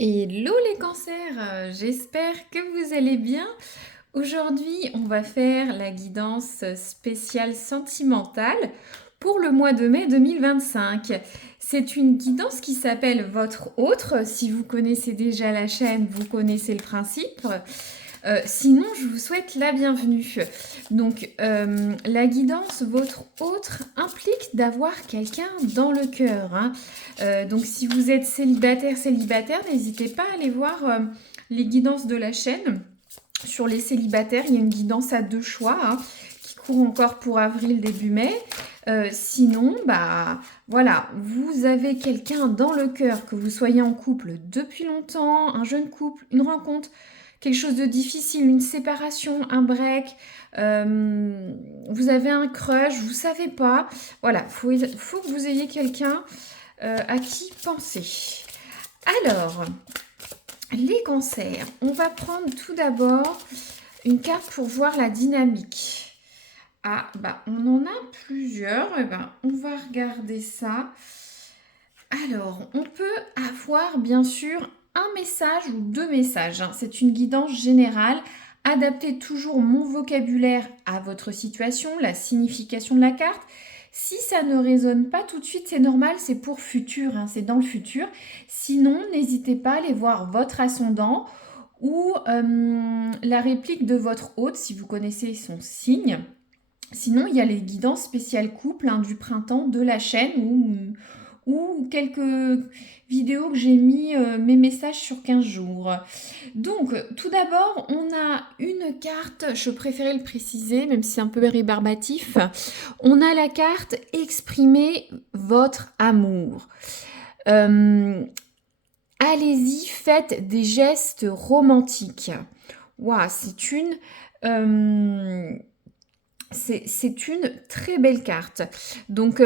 Hello les cancers, j'espère que vous allez bien. Aujourd'hui, on va faire la guidance spéciale sentimentale pour le mois de mai 2025. C'est une guidance qui s'appelle Votre Autre. Si vous connaissez déjà la chaîne, vous connaissez le principe. Sinon, je vous souhaite la bienvenue. Donc, la guidance Votre Autre implique d'avoir quelqu'un dans le cœur, hein. Donc, si vous êtes célibataire, n'hésitez pas à aller voir les guidances de la chaîne. Sur les célibataires, il y a une guidance à 2 choix, hein, qui court encore pour avril, début mai. Sinon, bah voilà, vous avez quelqu'un dans le cœur, que vous soyez en couple depuis longtemps, un jeune couple, une rencontre, quelque chose de difficile, une séparation, un break, vous avez un crush, vous savez pas. Voilà, faut que vous ayez quelqu'un à qui penser. Alors, les cancers, on va prendre tout d'abord une carte pour voir la dynamique. Ah, bah, on en a plusieurs. Eh ben, on va regarder ça. Alors, on peut avoir bien sûr un message ou 2 messages, hein. C'est une guidance générale. Adaptez toujours mon vocabulaire à votre situation, la signification de la carte. Si ça ne résonne pas tout de suite, c'est normal, c'est pour futur, hein, c'est dans le futur. Sinon, n'hésitez pas à aller voir votre ascendant ou la réplique de votre hôte si vous connaissez son signe. Sinon, il y a les guidances spéciales couple, hein, du printemps de la chaîne ou quelques vidéos que j'ai mis mes messages sur 15 jours. Donc, tout d'abord, on a une carte, je préférais le préciser, même si c'est un peu rébarbatif. On a la carte Exprimer votre amour. Euh, Allez-y, faites des gestes romantiques. Waouh, euh, c'est une très belle carte. Donc,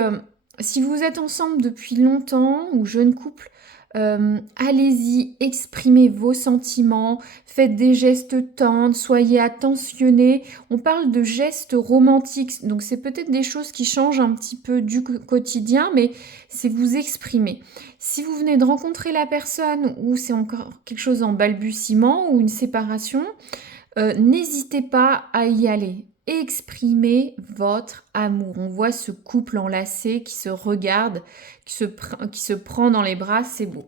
si vous êtes ensemble depuis longtemps ou jeune couple, allez-y, exprimez vos sentiments, faites des gestes tendres, soyez attentionnés. On parle de gestes romantiques, donc c'est peut-être des choses qui changent un petit peu du quotidien, mais c'est vous exprimer. Si vous venez de rencontrer la personne ou c'est encore quelque chose en balbutiement ou une séparation, n'hésitez pas à y aller. Exprimez votre amour. On voit ce couple enlacé qui se regarde, qui se prend dans les bras, c'est beau.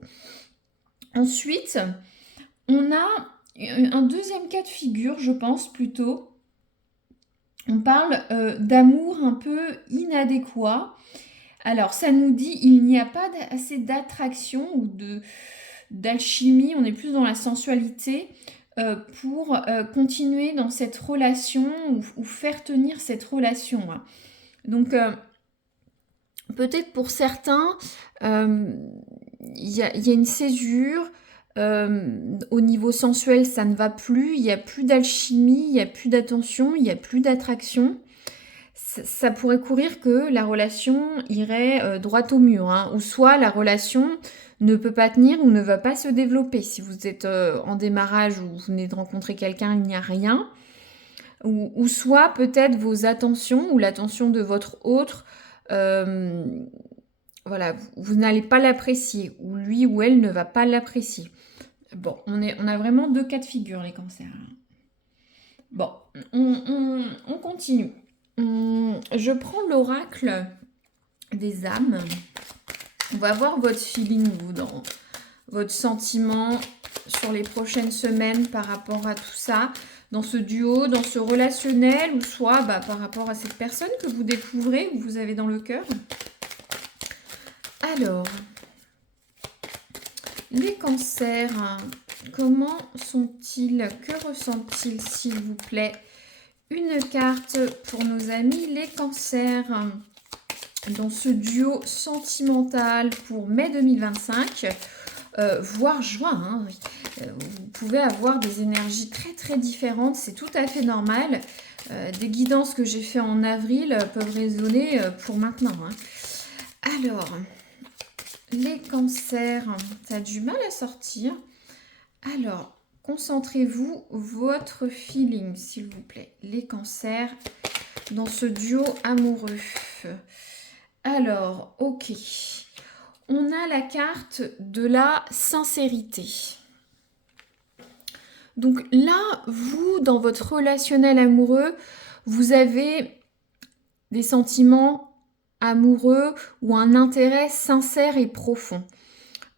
Ensuite, on a un deuxième cas de figure, je pense plutôt. On parle d'amour un peu inadéquat. Alors, ça nous dit il n'y a pas assez d'attraction ou d'alchimie, on est plus dans la sensualité pour continuer dans cette relation ou faire tenir cette relation, hein. Donc, peut-être pour certains, euh, il y a une césure. Au niveau sensuel, ça ne va plus. Il n'y a plus d'alchimie, il n'y a plus d'attention, il n'y a plus d'attraction. Ça pourrait courir que la relation irait droit au mur, hein, ou soit la relation ne peut pas tenir ou ne va pas se développer. Si vous êtes en démarrage ou vous venez de rencontrer quelqu'un, il n'y a rien. Ou soit peut-être vos attentions ou l'attention de votre autre, euh, voilà, vous n'allez pas l'apprécier, ou lui ou elle ne va pas l'apprécier. Bon, on a vraiment 2 cas de figure, les cancers. Bon, on continue. Je prends l'oracle des âmes. On va voir votre feeling, vous, dans votre sentiment sur les prochaines semaines par rapport à tout ça, dans ce duo, dans ce relationnel, ou soit par rapport à cette personne que vous découvrez, ou vous avez dans le cœur. Alors, les cancers, comment sont-ils? Que ressentent-ils, s'il vous plaît? Une carte pour nos amis les cancers dans ce duo sentimental pour mai 2025, voire juin, hein, oui. Vous pouvez avoir des énergies très très différentes, c'est tout à fait normal. Des guidances que j'ai fait en avril peuvent résonner pour maintenant, hein. Alors, les cancers, ça a du mal à sortir. Alors, concentrez-vous votre feeling, s'il vous plaît. Les cancers dans ce duo amoureux. Alors, ok. on a la carte de la sincérité. Donc là, vous, dans votre relationnel amoureux, vous avez des sentiments amoureux ou un intérêt sincère et profond.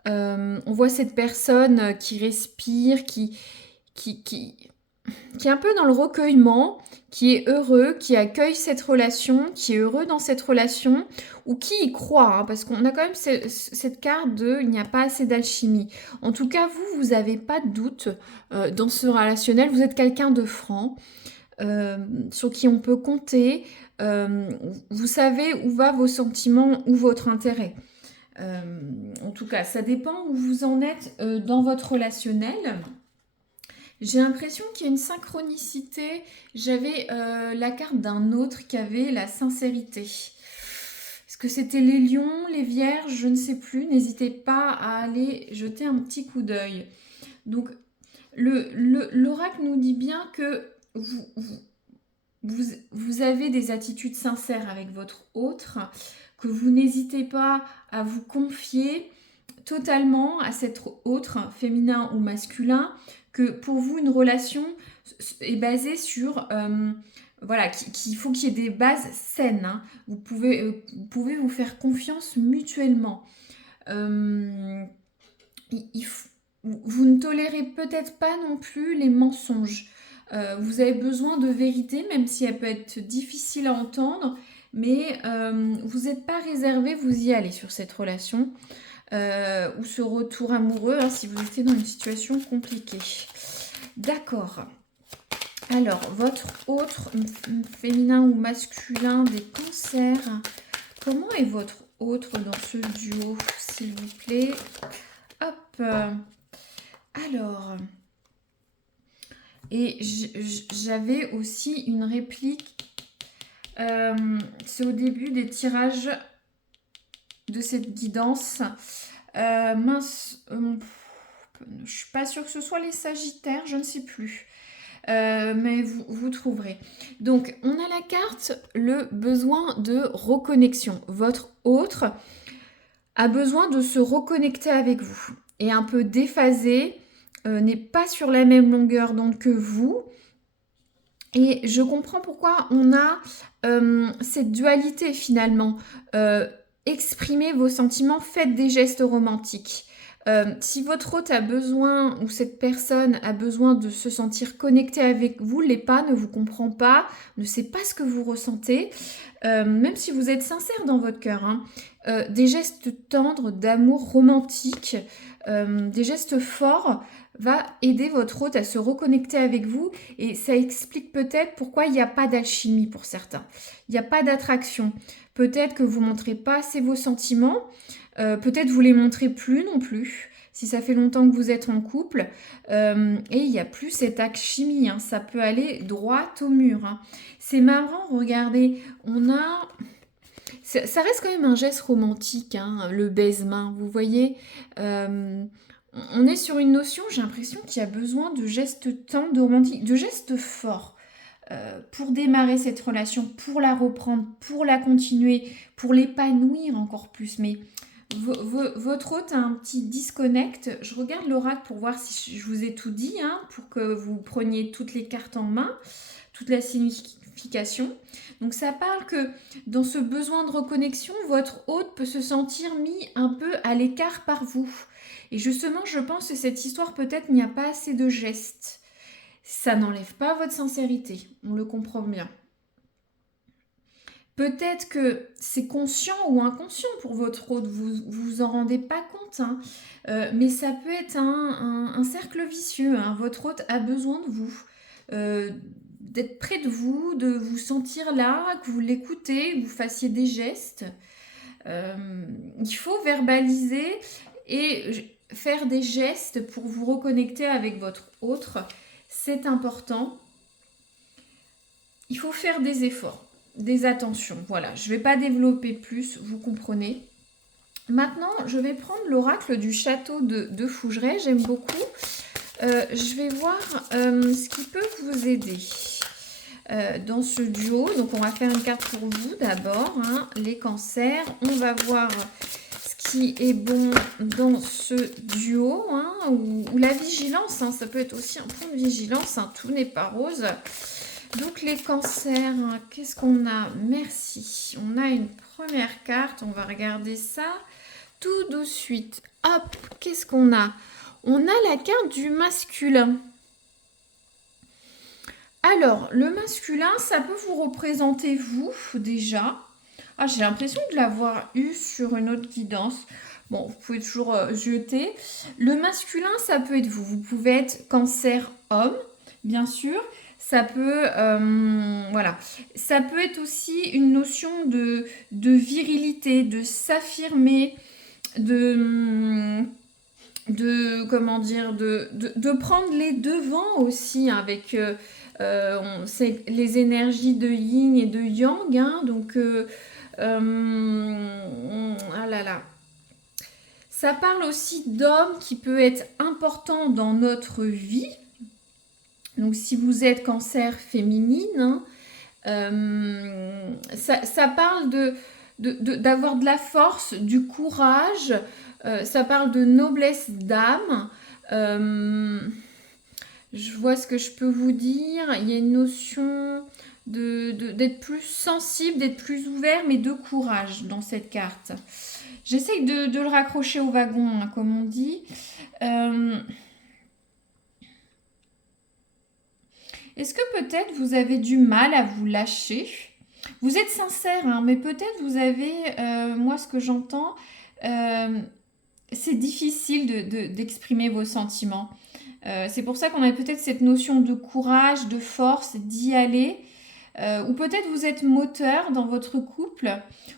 On voit cette personne qui respire, qui est un peu dans le recueillement, qui est heureux, qui accueille cette relation, qui est heureux dans cette relation, ou qui y croit, hein, parce qu'on a quand même cette carte de il n'y a pas assez d'alchimie. En tout cas, vous n'avez pas de doute dans ce relationnel, vous êtes quelqu'un de franc, sur qui on peut compter, vous savez où va vos sentiments, où votre intérêt. En tout cas, ça dépend où vous en êtes dans votre relationnel. J'ai l'impression qu'il y a une synchronicité. J'avais la carte d'un autre qui avait la sincérité. Est-ce que c'était les lions, les vierges? Je ne sais plus. N'hésitez pas à aller jeter un petit coup d'œil. Donc, l'oracle nous dit bien que vous avez des attitudes sincères avec votre autre, que vous n'hésitez pas à vous confier totalement à cet autre, féminin ou masculin, que pour vous, une relation est basée sur... voilà, qu'il faut qu'il y ait des bases saines. Hein. Vous pouvez vous faire confiance mutuellement. Vous ne tolérez peut-être pas non plus les mensonges. Vous avez besoin de vérité, même si elle peut être difficile à entendre, mais vous n'êtes pas réservé, vous y allez sur cette relation. Ou ce retour amoureux, hein, si vous étiez dans une situation compliquée. D'accord. Alors, votre autre, féminin ou masculin des cancers, comment est votre autre dans ce duo, s'il vous plaît? Hop. Alors, et j'avais aussi une réplique. C'est au début des tirages de cette guidance. Mince, je suis pas sûre que ce soit les Sagittaires, je ne sais plus. Mais vous trouverez. Donc, on a la carte, le besoin de reconnexion. Votre autre a besoin de se reconnecter avec vous. Et un peu déphasé, n'est pas sur la même longueur d'onde que vous. Et je comprends pourquoi on a cette dualité finalement. Exprimez vos sentiments, faites des gestes romantiques. Si votre hôte a besoin, ou cette personne a besoin de se sentir connecté avec vous, l'est pas, ne vous comprend pas, ne sait pas ce que vous ressentez, même si vous êtes sincère dans votre cœur, hein, des gestes tendres, d'amour romantique, des gestes forts, va aider votre hôte à se reconnecter avec vous, et ça explique peut-être pourquoi il n'y a pas d'alchimie pour certains. Il n'y a pas d'attraction. Peut-être que vous ne montrez pas assez vos sentiments, peut-être vous ne les montrez plus non plus, si ça fait longtemps que vous êtes en couple, et il n'y a plus cette alchimie, hein, ça peut aller droit au mur. Hein. C'est marrant, regardez, on a... Ça reste quand même un geste romantique, hein, le baise-main, vous voyez. On est sur une notion, j'ai l'impression qu'il y a besoin de gestes tendres, romantiques, de gestes forts. Pour démarrer cette relation, pour la reprendre, pour la continuer, pour l'épanouir encore plus. Mais votre hôte a un petit disconnect. Je regarde l'oracle pour voir si je vous ai tout dit, hein, pour que vous preniez toutes les cartes en main, toute la signification. Donc ça parle que dans ce besoin de reconnexion, votre hôte peut se sentir mis un peu à l'écart par vous. Et justement, je pense que cette histoire, peut-être, il n'y a pas assez de gestes. Ça n'enlève pas votre sincérité, on le comprend bien. Peut-être que c'est conscient ou inconscient pour votre hôte, vous en rendez pas compte, hein. Mais ça peut être un cercle vicieux, hein. Votre hôte a besoin de vous, d'être près de vous sentir là, que vous l'écoutez, que vous fassiez des gestes. Il faut verbaliser et faire des gestes pour vous reconnecter avec votre autre. C'est important. Il faut faire des efforts, des attentions. Voilà, je ne vais pas développer plus, vous comprenez. Maintenant, je vais prendre l'oracle du château de Fougeray. J'aime beaucoup. Je vais voir ce qui peut vous aider dans ce duo. Donc, on va faire une carte pour vous d'abord, hein, les cancers. On va voir ce qui qui est bon dans ce duo, hein, ou la vigilance, hein, ça peut être aussi un point de vigilance, hein, tout n'est pas rose. Donc les cancers, hein, qu'est-ce qu'on a? Merci. On a une première carte, on va regarder ça tout de suite. Hop, qu'est-ce qu'on a? On a la carte du masculin. Alors, le masculin, ça peut vous représenter vous, déjà. Ah, j'ai l'impression de l'avoir eu sur une autre guidance. Bon, vous pouvez toujours jeter. Le masculin, ça peut être vous. Vous pouvez être cancer homme, bien sûr. Ça peut, voilà. Ça peut être aussi une notion de virilité, de s'affirmer, comment dire, de prendre les devants aussi, hein, avec c'est les énergies de yin et de yang, hein, donc ah là là. Ça parle aussi d'homme qui peut être important dans notre vie. Donc si vous êtes cancer féminine, hein, ça parle d'avoir de la force, du courage, ça parle de noblesse d'âme. Je vois ce que je peux vous dire. Il y a une notion d'être plus sensible, d'être plus ouvert, mais de courage dans cette carte. J'essaye de le raccrocher au wagon, hein, comme on dit. Est-ce que peut-être vous avez du mal à vous lâcher? Vous êtes sincère, hein, mais peut-être vous avez, moi ce que j'entends, c'est difficile d'exprimer vos sentiments. C'est pour ça qu'on a peut-être cette notion de courage, de force, d'y aller. Ou peut-être vous êtes moteur dans votre couple,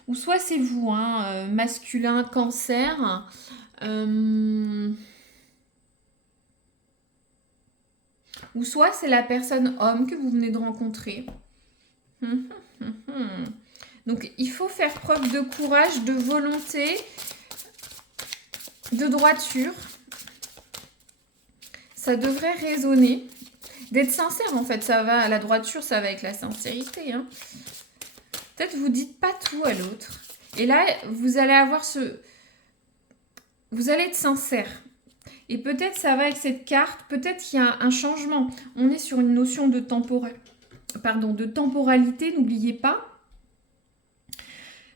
ou soit c'est vous, hein, masculin, cancer. Ou soit c'est la personne homme que vous venez de rencontrer. Donc il faut faire preuve de courage, de volonté, de droiture. Ça devrait résonner. D'être sincère, en fait, ça va. La droiture, ça va avec la sincérité, hein. Peut-être vous dites pas tout à l'autre. Et là, vous allez avoir vous allez être sincère. Et peut-être ça va avec cette carte. Peut-être qu'il y a un changement. On est sur une notion de temporalité, n'oubliez pas.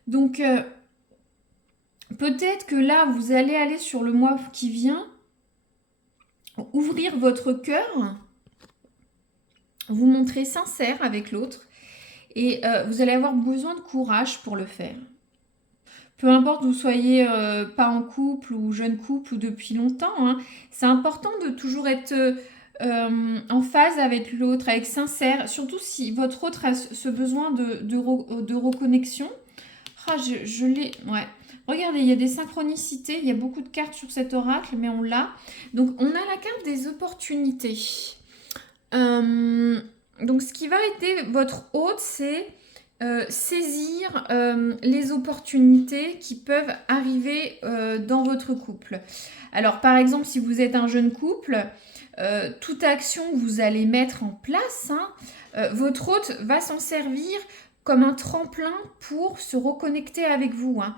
Donc, peut-être que là, vous allez aller sur le mois qui vient, ouvrir votre cœur, vous montrer sincère avec l'autre et vous allez avoir besoin de courage pour le faire. Peu importe que vous soyez pas en couple ou jeune couple ou depuis longtemps, hein, c'est important de toujours être en phase avec l'autre, avec sincère, surtout si votre autre a ce besoin de reconnexion. Ah, je l'ai... Ouais. Regardez, il y a des synchronicités, il y a beaucoup de cartes sur cet oracle, mais on l'a. Donc, on a la carte des opportunités. Donc, ce qui va aider votre hôte, c'est saisir les opportunités qui peuvent arriver dans votre couple. Alors, par exemple, si vous êtes un jeune couple, toute action que vous allez mettre en place, hein, votre hôte va s'en servir comme un tremplin pour se reconnecter avec vous, hein.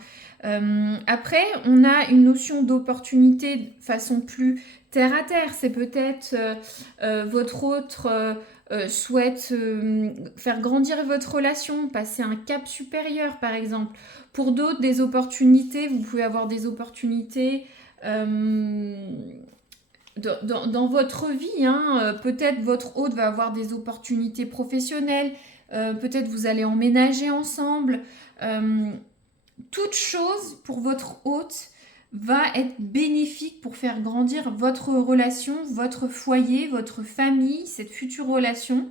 Après, on a une notion d'opportunité de façon plus terre à terre. C'est peut-être votre autre souhaite faire grandir votre relation, passer un cap supérieur, par exemple. Pour d'autres, des opportunités, vous pouvez avoir des opportunités dans votre vie, hein. Peut-être votre hôte va avoir des opportunités professionnelles. Peut-être vous allez emménager ensemble. Toute chose pour votre hôte va être bénéfique pour faire grandir votre relation, votre foyer, votre famille, cette future relation.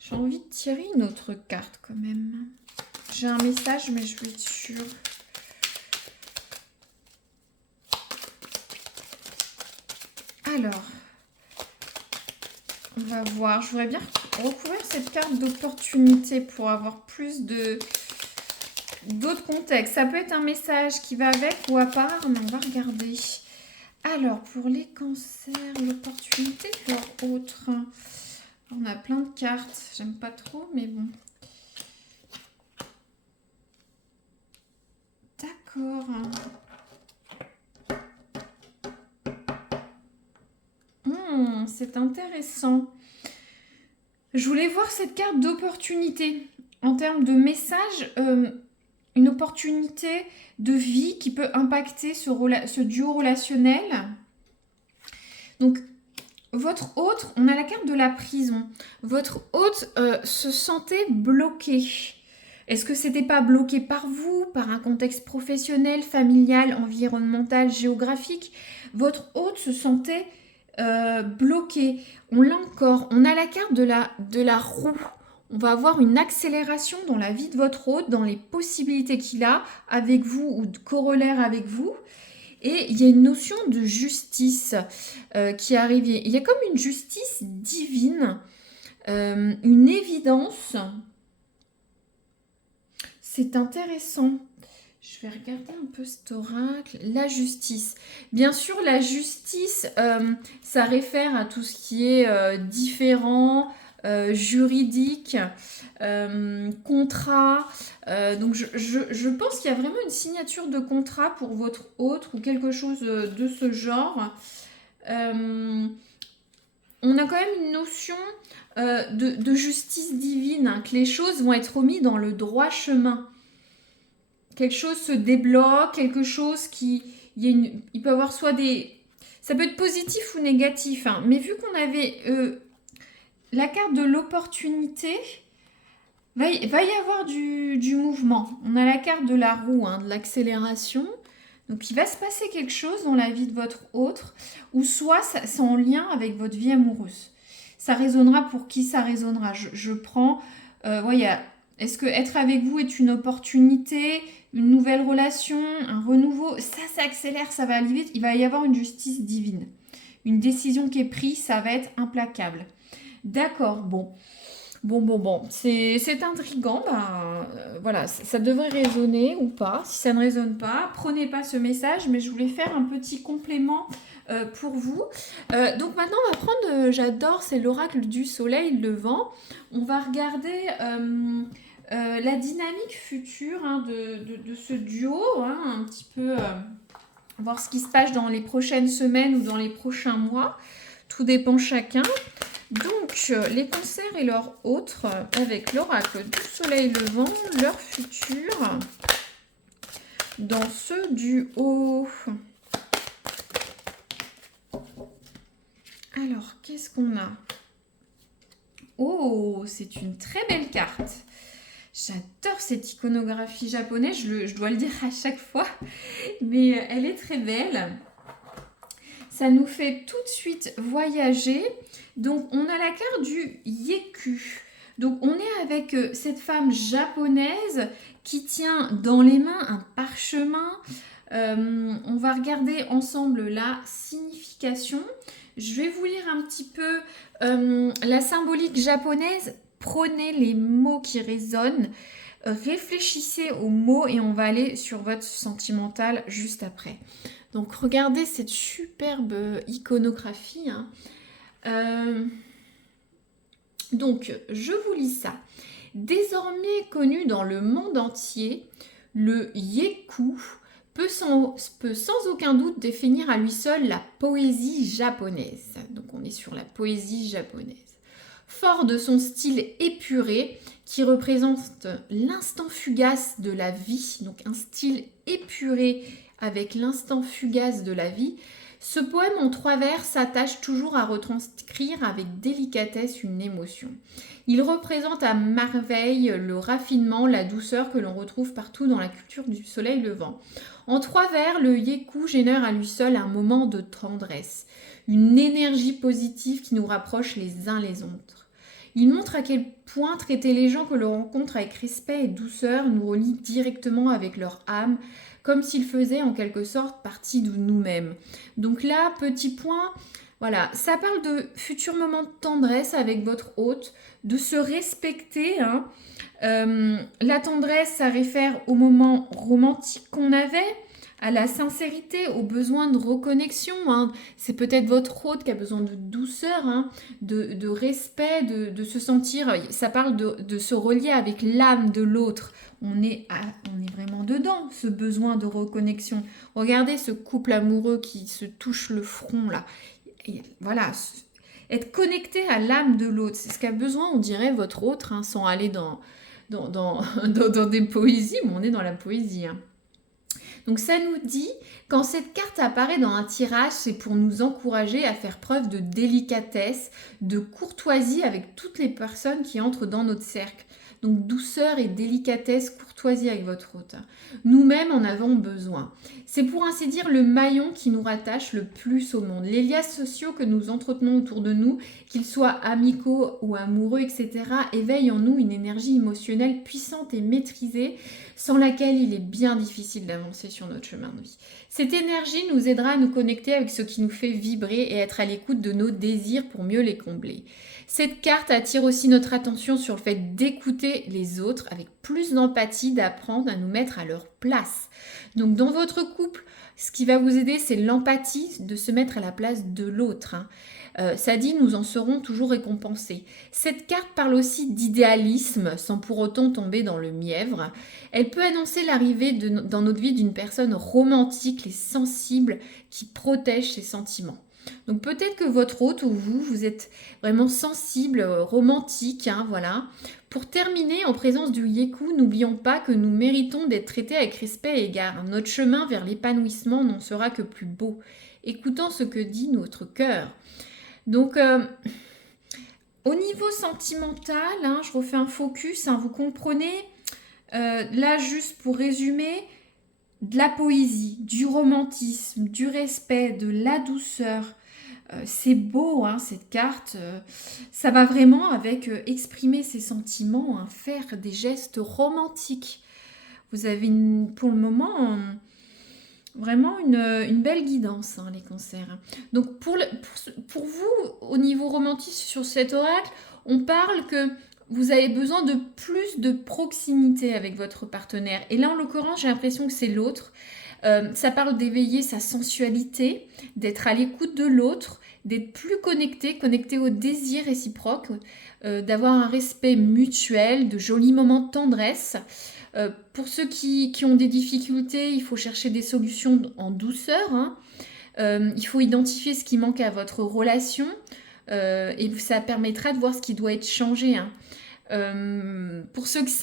J'ai envie de tirer une autre carte quand même. J'ai un message, mais je veux être sûre. Alors, on va voir. Je voudrais bien recouvrir cette carte d'opportunité pour avoir plus d'autres contextes. Ça peut être un message qui va avec ou à part, mais on va regarder. Alors, pour les cancers, l'opportunité de leur autre. On a plein de cartes. J'aime pas trop, mais bon. D'accord. C'est intéressant. Je voulais voir cette carte d'opportunité. En termes de message, une opportunité de vie qui peut impacter ce duo relationnel. Donc, votre hôte, on a la carte de la prison. Votre hôte se sentait bloqué. Est-ce que c'était pas bloqué par vous, par un contexte professionnel, familial, environnemental, géographique? Votre hôte se sentait bloqué. On l'a encore. On a la carte de la roue. On va avoir une accélération dans la vie de votre hôte, dans les possibilités qu'il a avec vous ou de corollaire avec vous. Et il y a une notion de justice qui arrive. Il y a comme une justice divine, une évidence. C'est intéressant. Je vais regarder un peu cet oracle. La justice. Bien sûr, la justice, ça réfère à tout ce qui est différent, juridique, contrat. Donc, je pense qu'il y a vraiment une signature de contrat pour votre hôte ou quelque chose de ce genre. On a quand même une notion de justice divine, hein, que les choses vont être remises dans le droit chemin. Quelque chose se débloque, quelque chose qui... il peut y avoir soit des... Ça peut être positif ou négatif, hein, mais vu qu'on avait la carte de l'opportunité, va y avoir du mouvement. On a la carte de la roue, hein, de l'accélération. Donc, il va se passer quelque chose dans la vie de votre autre, ou soit c'est en lien avec votre vie amoureuse. Ça résonnera pour qui ça résonnera. Je prends... est-ce que être avec vous est une opportunité, une nouvelle relation, un renouveau? Ça accélère, ça va aller vite. Il va y avoir une justice divine. Une décision qui est prise, ça va être implacable. D'accord, bon. C'est intriguant. Voilà, ça devrait résonner ou pas. Si ça ne résonne pas, prenez pas ce message, mais je voulais faire un petit complément pour vous. Donc maintenant, on va prendre, j'adore, c'est l'oracle du soleil levant. On va regarder la dynamique future, hein, de ce duo, hein, un petit peu voir ce qui se passe dans les prochaines semaines ou dans les prochains mois. Tout dépend chacun. Donc, les concerts et leurs autres, avec l'oracle du soleil levant, leur futur dans ce duo. Alors, qu'est-ce qu'on a? Oh, c'est une très belle carte. J'adore cette iconographie japonaise, je dois le dire à chaque fois, mais elle est très belle. Ça nous fait tout de suite voyager. Donc, on a la carte du Yeku. Donc, on est avec cette femme japonaise qui tient dans les mains un parchemin. On va regarder ensemble la signification. Je vais vous lire un petit peu la symbolique japonaise. Prenez les mots qui résonnent. Réfléchissez aux mots et on va aller sur votre sentimental juste après. Donc, regardez cette superbe iconographie, hein. Donc, je vous lis ça. Désormais connu dans le monde entier, le Yeku peut sans aucun doute définir à lui seul la poésie japonaise. Donc, on est sur la poésie japonaise. Fort de son style épuré, qui représente l'instant fugace de la vie, donc un style épuré avec l'instant fugace de la vie, ce poème en 3 vers s'attache toujours à retranscrire avec délicatesse une émotion. Il représente à merveille le raffinement, la douceur que l'on retrouve partout dans la culture du soleil levant. En 3 vers, le Yeku génère à lui seul un moment de tendresse, une énergie positive qui nous rapproche les uns les autres. Il montre à quel point traiter les gens que l'on rencontre avec respect et douceur nous relie directement avec leur âme, comme s'ils faisaient en quelque sorte partie de nous-mêmes. Donc là, petit point, voilà, ça parle de futurs moments de tendresse avec votre hôte, de se respecter, hein. La tendresse, ça réfère au moment romantique qu'on avait, à la sincérité, au besoin de reconnexion, hein. C'est peut-être votre hôte qui a besoin de douceur, hein, de respect, de se sentir... Ça parle de se relier avec l'âme de l'autre. On est vraiment dedans, ce besoin de reconnexion. Regardez ce couple amoureux qui se touche le front, là. Et voilà, être connecté à l'âme de l'autre, c'est ce qu'a besoin, on dirait, votre autre, hein, sans aller dans des poésies, mais on est dans la poésie, hein. Donc ça nous dit, quand cette carte apparaît dans un tirage, c'est pour nous encourager à faire preuve de délicatesse, de courtoisie avec toutes les personnes qui entrent dans notre cercle. Donc douceur et délicatesse, courtoisie avec votre hôte. Nous-mêmes en avons besoin. C'est pour ainsi dire le maillon qui nous rattache le plus au monde. Les liens sociaux que nous entretenons autour de nous, qu'ils soient amicaux ou amoureux, etc., éveillent en nous une énergie émotionnelle puissante et maîtrisée, sans laquelle il est bien difficile d'avancer sur notre chemin de vie. Cette énergie nous aidera à nous connecter avec ce qui nous fait vibrer et être à l'écoute de nos désirs pour mieux les combler. Cette carte attire aussi notre attention sur le fait d'écouter les autres avec plus d'empathie, d'apprendre à nous mettre à leur place. Donc dans votre couple, ce qui va vous aider, c'est l'empathie, de se mettre à la place de l'autre, hein. Ça dit, nous en serons toujours récompensés. Cette carte parle aussi d'idéalisme, sans pour autant tomber dans le mièvre. Elle peut annoncer l'arrivée dans notre vie d'une personne romantique et sensible qui protège ses sentiments. Donc peut-être que votre hôte ou vous êtes vraiment sensible, romantique, hein, voilà. Pour terminer, en présence du Yeku, n'oublions pas que nous méritons d'être traités avec respect et égard. Notre chemin vers l'épanouissement n'en sera que plus beau. Écoutons ce que dit notre cœur. Donc, au niveau sentimental, hein, je refais un focus, hein, vous comprenez, là juste pour résumer, de la poésie, du romantisme, du respect, de la douceur. C'est beau, hein, cette carte. Ça va vraiment avec exprimer ses sentiments, hein, faire des gestes romantiques. Vous avez pour le moment vraiment une belle guidance, hein, les cancers. Donc pour vous, au niveau romantique sur cet oracle, on parle que vous avez besoin de plus de proximité avec votre partenaire. Et là, en l'occurrence, j'ai l'impression que c'est l'autre. Ça parle d'éveiller sa sensualité, d'être à l'écoute de l'autre, d'être plus connecté au désir réciproque, d'avoir un respect mutuel, de jolis moments de tendresse. Pour ceux qui ont des difficultés, il faut chercher des solutions en douceur, hein. Il faut identifier ce qui manque à votre relation et ça permettra de voir ce qui doit être changé, hein. Pour ceux qui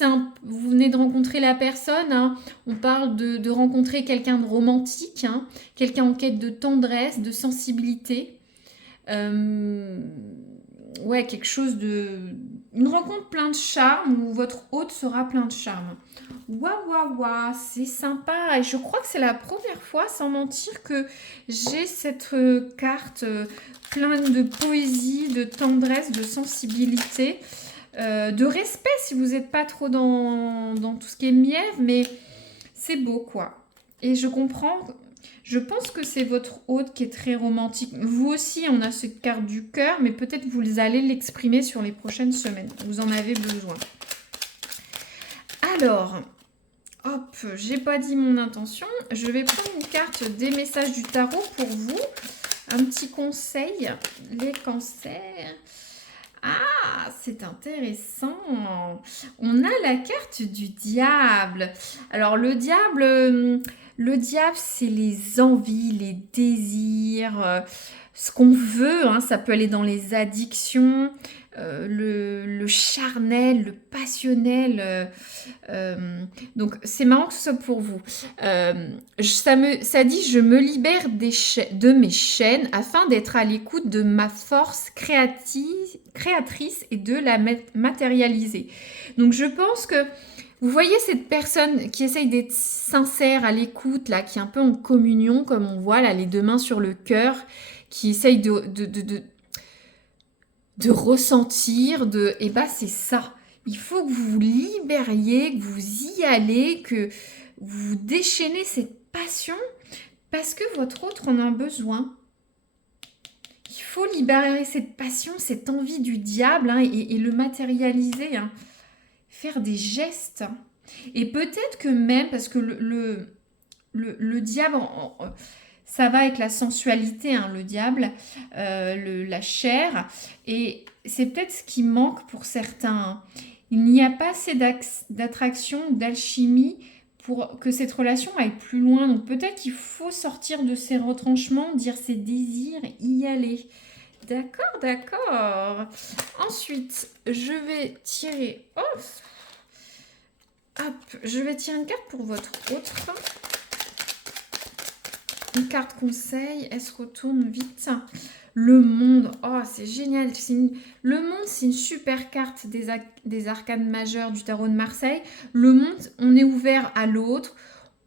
vous venez de rencontrer la personne, hein, on parle de rencontrer quelqu'un de romantique, hein, quelqu'un en quête de tendresse, de sensibilité. Ouais, quelque chose une rencontre plein de charme où votre hôte sera plein de charme. Waouh, c'est sympa. Et je crois que c'est la première fois, sans mentir, que j'ai cette carte pleine de poésie, de tendresse, de sensibilité. De respect si vous n'êtes pas trop dans tout ce qui est mièvre, mais c'est beau quoi. Et je comprends, je pense que c'est votre hôte qui est très romantique. Vous aussi, on a cette carte du cœur, mais peut-être vous allez l'exprimer sur les prochaines semaines. Vous en avez besoin. Alors, hop, j'ai pas dit mon intention. Je vais prendre une carte des messages du tarot pour vous. Un petit conseil, les cancers. Ah, c'est intéressant. On a la carte du diable. Alors, le diable, c'est les envies, les désirs, ce qu'on veut, hein. Ça peut aller dans les addictions, le charnel, le passionnel. Donc, c'est marrant que ce soit pour vous. Ça dit, je me libère de mes chaînes afin d'être à l'écoute de ma force créatrice et de la matérialiser. Donc, je pense que vous voyez cette personne qui essaye d'être sincère à l'écoute, là, qui est un peu en communion, comme on voit, là, les deux mains sur le cœur, qui essaye de ressentir, et bah c'est ça. Il faut que vous vous libériez, que vous y allez, que vous déchaînez cette passion, parce que votre autre en a besoin. Il faut libérer cette passion, cette envie du diable, hein, et le matérialiser, hein. Faire des gestes. Et peut-être que même, parce que le diable, ça va avec la sensualité, hein, le diable, la chair. Et c'est peut-être ce qui manque pour certains, hein. Il n'y a pas assez d'attraction, d'alchimie pour que cette relation aille plus loin. Donc peut-être qu'il faut sortir de ses retranchements, dire ses désirs, y aller. D'accord, d'accord. Ensuite, je vais tirer... Oh, hop, je vais tirer une carte pour votre autre. Une carte conseil, elle se retourne vite. Le monde, oh c'est génial. Le monde, c'est une super carte des arcanes majeures du tarot de Marseille. Le monde, on est ouvert à l'autre,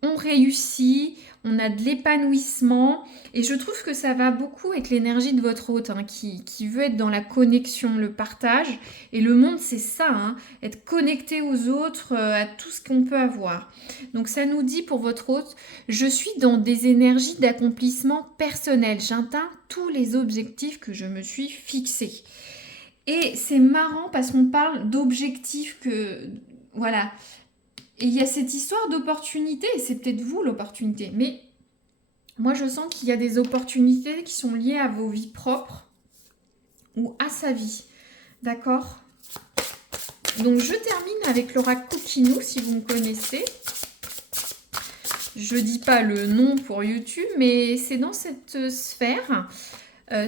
on réussit, on a de l'épanouissement. Et je trouve que ça va beaucoup avec l'énergie de votre hôte, hein, qui veut être dans la connexion, le partage. Et le monde, c'est ça, hein, être connecté aux autres, à tout ce qu'on peut avoir. Donc ça nous dit pour votre hôte, je suis dans des énergies d'accomplissement personnel. J'atteins tous les objectifs que je me suis fixés. Et c'est marrant parce qu'on parle d'objectifs que... Voilà. Et il y a cette histoire d'opportunité, et c'est peut-être vous l'opportunité, mais moi je sens qu'il y a des opportunités qui sont liées à vos vies propres ou à sa vie. D'accord? Donc je termine avec l'oracle Coquinou, si vous me connaissez. Je dis pas le nom pour YouTube, mais c'est dans cette sphère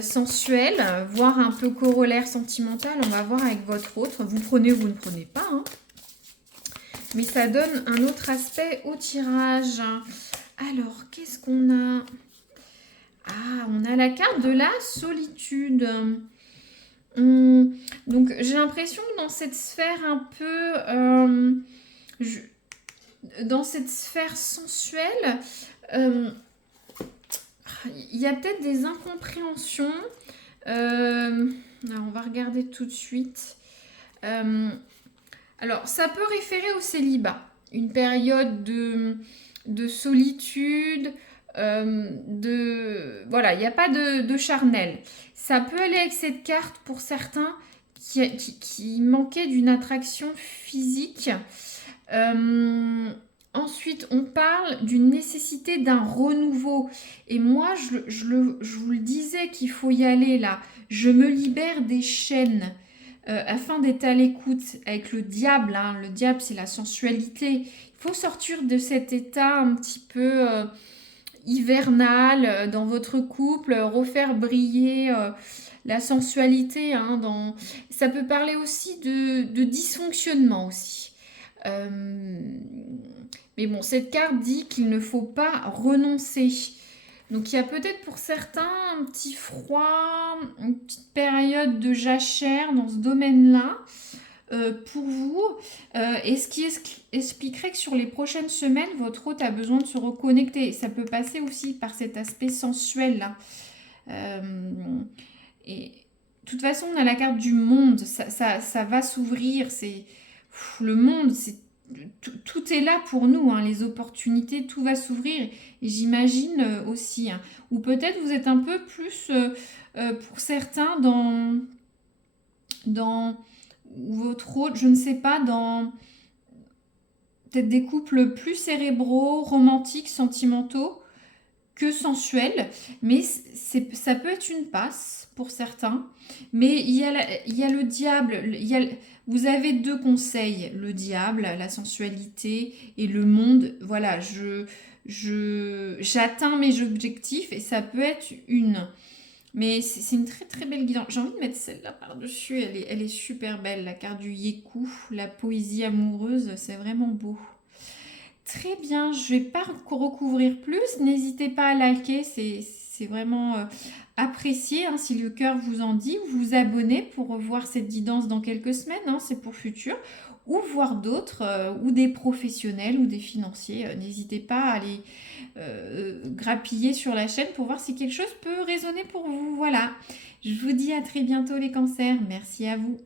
sensuelle, voire un peu corollaire sentimental. On va voir avec votre autre. Vous prenez ou vous ne prenez pas, hein. Mais ça donne un autre aspect au tirage. Alors, qu'est-ce qu'on a? Ah, on a la carte de la solitude. Donc, j'ai l'impression que dans cette sphère un peu... dans cette sphère sensuelle, il y a peut-être des incompréhensions. On va regarder tout de suite. Alors, ça peut référer au célibat. Une période de solitude, voilà, il n'y a pas de charnel. Ça peut aller avec cette carte pour certains qui manquaient d'une attraction physique. Ensuite, on parle d'une nécessité d'un renouveau. Et moi, je vous le disais qu'il faut y aller là. Je me libère des chaînes. Afin d'être à l'écoute avec le diable, hein. Le diable, c'est la sensualité. Il faut sortir de cet état un petit peu hivernal dans votre couple, refaire briller la sensualité, hein, ça peut parler aussi de dysfonctionnement aussi. Mais bon, cette carte dit qu'il ne faut pas renoncer. Donc il y a peut-être pour certains un petit froid, une petite période de jachère dans ce domaine-là pour vous. Et ce qui expliquerait que sur les prochaines semaines, votre hôte a besoin de se reconnecter. Ça peut passer aussi par cet aspect sensuel-là. Et de toute façon, on a la carte du monde. Ça va s'ouvrir. Le monde, tout est là pour nous, hein, les opportunités, tout va s'ouvrir. Et j'imagine aussi, hein. Ou peut-être vous êtes un peu plus, pour certains, dans votre hôte, je ne sais pas, dans peut-être des couples plus cérébraux, romantiques, sentimentaux que sensuels. Mais ça peut être une passe pour certains. Mais il y a le diable, vous avez deux conseils, le diable, la sensualité et le monde. Voilà, j'atteins mes objectifs et ça peut être une. Mais c'est une très très belle guidance. J'ai envie de mettre celle-là par-dessus. Elle est super belle, la carte du Yeku, la poésie amoureuse, c'est vraiment beau. Très bien, je ne vais pas recouvrir plus. N'hésitez pas à liker, c'est vraiment apprécié, hein, si le cœur vous en dit. Vous abonner pour revoir cette guidance dans quelques semaines, hein, c'est pour futur. Ou voir d'autres, ou des professionnels ou des financiers. N'hésitez pas à aller grappiller sur la chaîne pour voir si quelque chose peut résonner pour vous. Voilà, je vous dis à très bientôt les cancers. Merci à vous.